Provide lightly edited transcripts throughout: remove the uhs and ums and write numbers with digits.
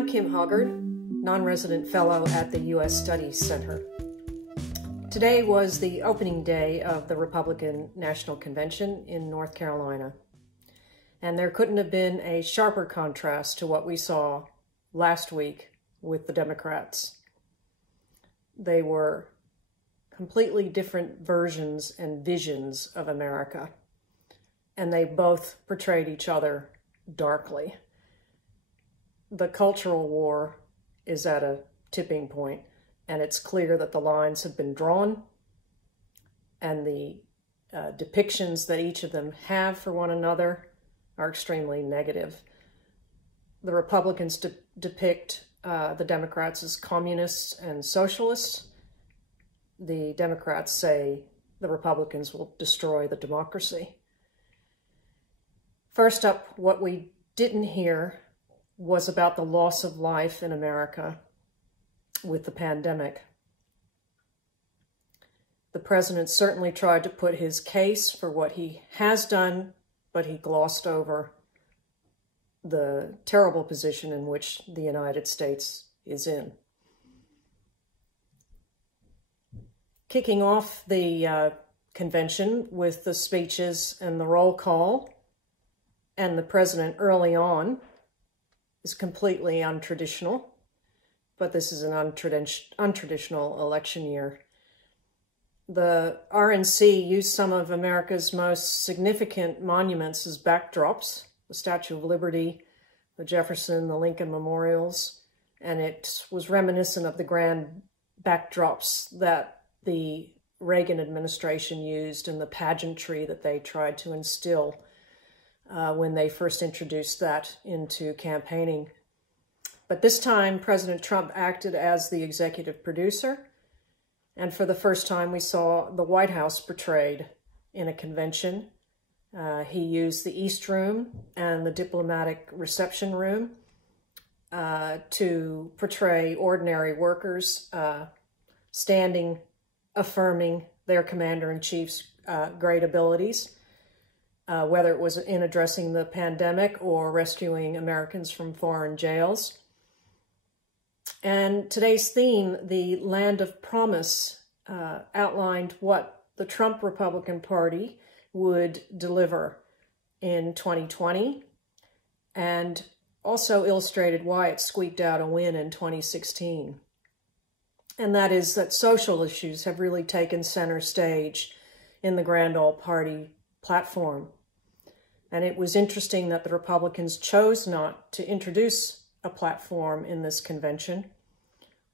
I'm Kim Hoggard, non-resident fellow at the U.S. Studies Center. Today was the opening day of the Republican National Convention in North Carolina. And there couldn't have been a sharper contrast to what we saw last week with the Democrats. They were completely different versions and visions of America, and they both portrayed each other darkly. The cultural war is at a tipping point, and it's clear that the lines have been drawn, and the depictions that each of them have for one another are extremely negative. The Republicans depict the Democrats as communists and socialists. The Democrats say the Republicans will destroy the democracy. First up, what we didn't hear was about the loss of life in America with the pandemic. The president certainly tried to put his case for what he has done, but he glossed over the terrible position in which the United States is in. Kicking off the convention with the speeches and the roll call, and the president early on, is completely untraditional, but this is an untraditional election year. The RNC used some of America's most significant monuments as backdrops, the Statue of Liberty, the Jefferson, the Lincoln memorials, and it was reminiscent of the grand backdrops that the Reagan administration used and the pageantry that they tried to instill when they first introduced that into campaigning. But this time, President Trump acted as the executive producer, and for the first time, we saw the White House portrayed in a convention. He used the East Room and the diplomatic reception room to portray ordinary workers standing, affirming their commander-in-chief's great abilities, whether it was in addressing the pandemic or rescuing Americans from foreign jails. And today's theme, the Land of Promise, outlined what the Trump Republican Party would deliver in 2020, and also illustrated why it squeaked out a win in 2016. And that is that social issues have really taken center stage in the Grand Old Party platform. And it was interesting that the Republicans chose not to introduce a platform in this convention,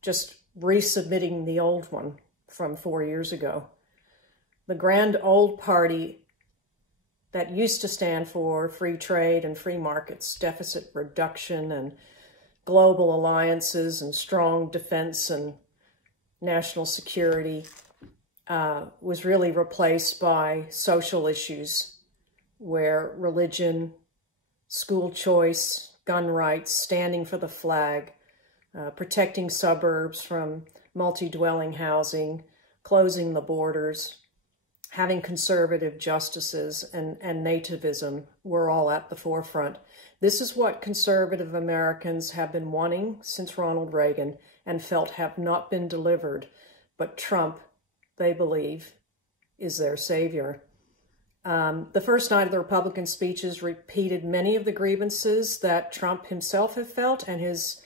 just resubmitting the old one from 4 years ago. The Grand Old Party that used to stand for free trade and free markets, deficit reduction and global alliances and strong defense and national security, was really replaced by social issues where religion, school choice, gun rights, standing for the flag, protecting suburbs from multi-dwelling housing, closing the borders, having conservative justices, and nativism were all at the forefront. This is what conservative Americans have been wanting since Ronald Reagan and felt have not been delivered. But Trump, they believe, is their savior. The first night of the Republican speeches repeated many of the grievances that Trump himself have felt and his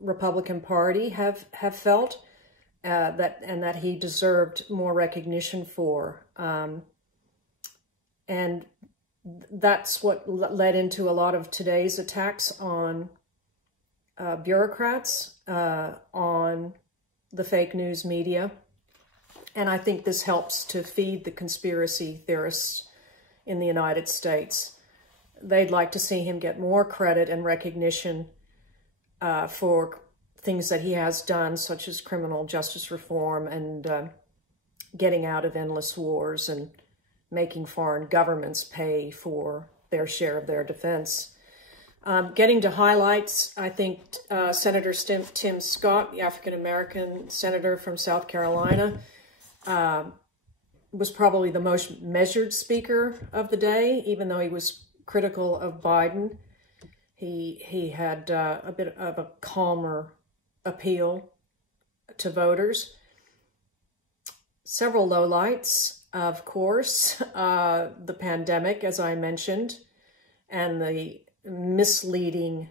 Republican Party have felt, that he deserved more recognition for. And that's what led into a lot of today's attacks on bureaucrats, on the fake news media. And I think this helps to feed the conspiracy theorists in the United States. They'd like to see him get more credit and recognition for things that he has done, such as criminal justice reform and getting out of endless wars and making foreign governments pay for their share of their defense. Getting to highlights, I think Senator Tim Scott, the African-American senator from South Carolina, was probably the most measured speaker of the day, even though he was critical of Biden. He had a bit of a calmer appeal to voters. Several lowlights, of course, the pandemic, as I mentioned, and the misleading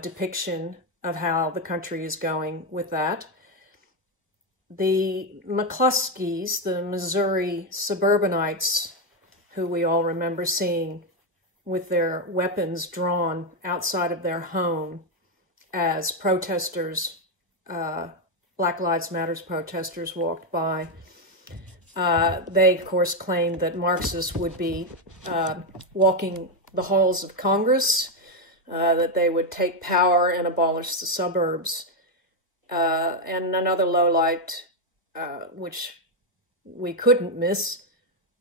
depiction of how the country is going with that. The McCluskeys, the Missouri suburbanites, who we all remember seeing with their weapons drawn outside of their home as protesters, Black Lives Matter protesters walked by. They, of course, claimed that Marxists would be walking the halls of Congress, that they would take power and abolish the suburbs. And another lowlight, which we couldn't miss,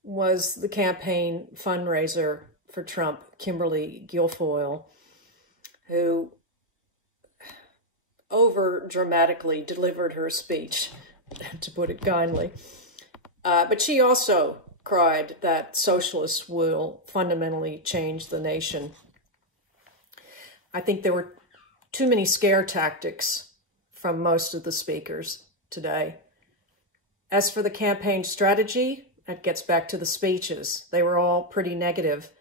was the campaign fundraiser for Trump, Kimberly Guilfoyle, who over-dramatically delivered her speech, to put it kindly. But she also cried that socialists will fundamentally change the nation. I think there were too many scare tactics from most of the speakers today. As for the campaign strategy, that gets back to the speeches. They were all pretty negative.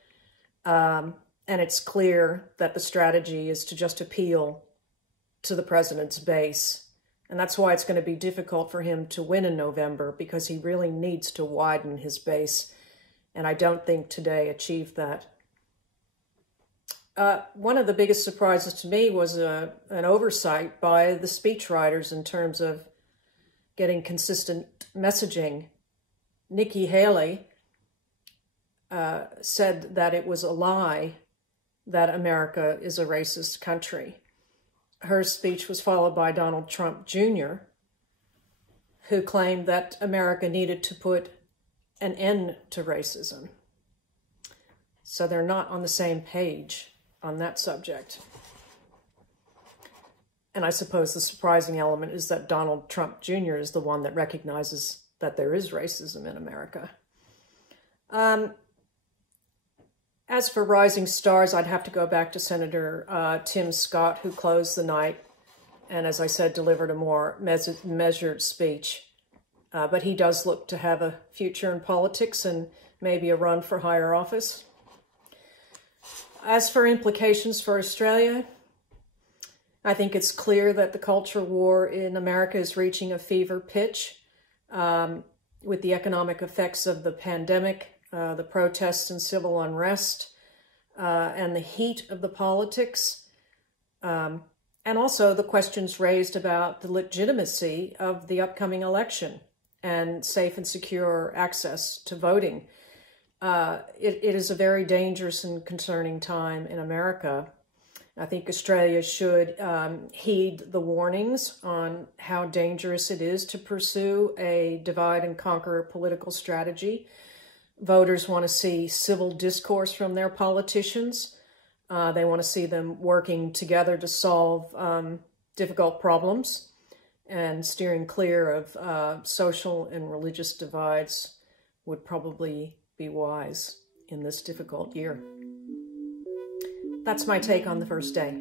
And it's clear that the strategy is to just appeal to the president's base. And that's why it's going to be difficult for him to win in November, because he really needs to widen his base. And I don't think today achieved that. One of the biggest surprises to me was an oversight by the speechwriters in terms of getting consistent messaging. Nikki Haley said that it was a lie that America is a racist country. Her speech was followed by Donald Trump Jr., who claimed that America needed to put an end to racism. So they're not on the same page on that subject. And I suppose the surprising element is that Donald Trump Jr. is the one that recognizes that there is racism in America. As for rising stars, I'd have to go back to Senator Tim Scott, who closed the night and, as I said, delivered a more measured speech. But he does look to have a future in politics and maybe a run for higher office. As for implications for Australia, I think it's clear that the culture war in America is reaching a fever pitch with the economic effects of the pandemic, the protests and civil unrest, and the heat of the politics, and also the questions raised about the legitimacy of the upcoming election and safe and secure access to voting. It is a very dangerous and concerning time in America. I think Australia should heed the warnings on how dangerous it is to pursue a divide and conquer political strategy. Voters want to see civil discourse from their politicians. They want to see them working together to solve difficult problems, and steering clear of social and religious divides would probably be wise in this difficult year. That's my take on the first day.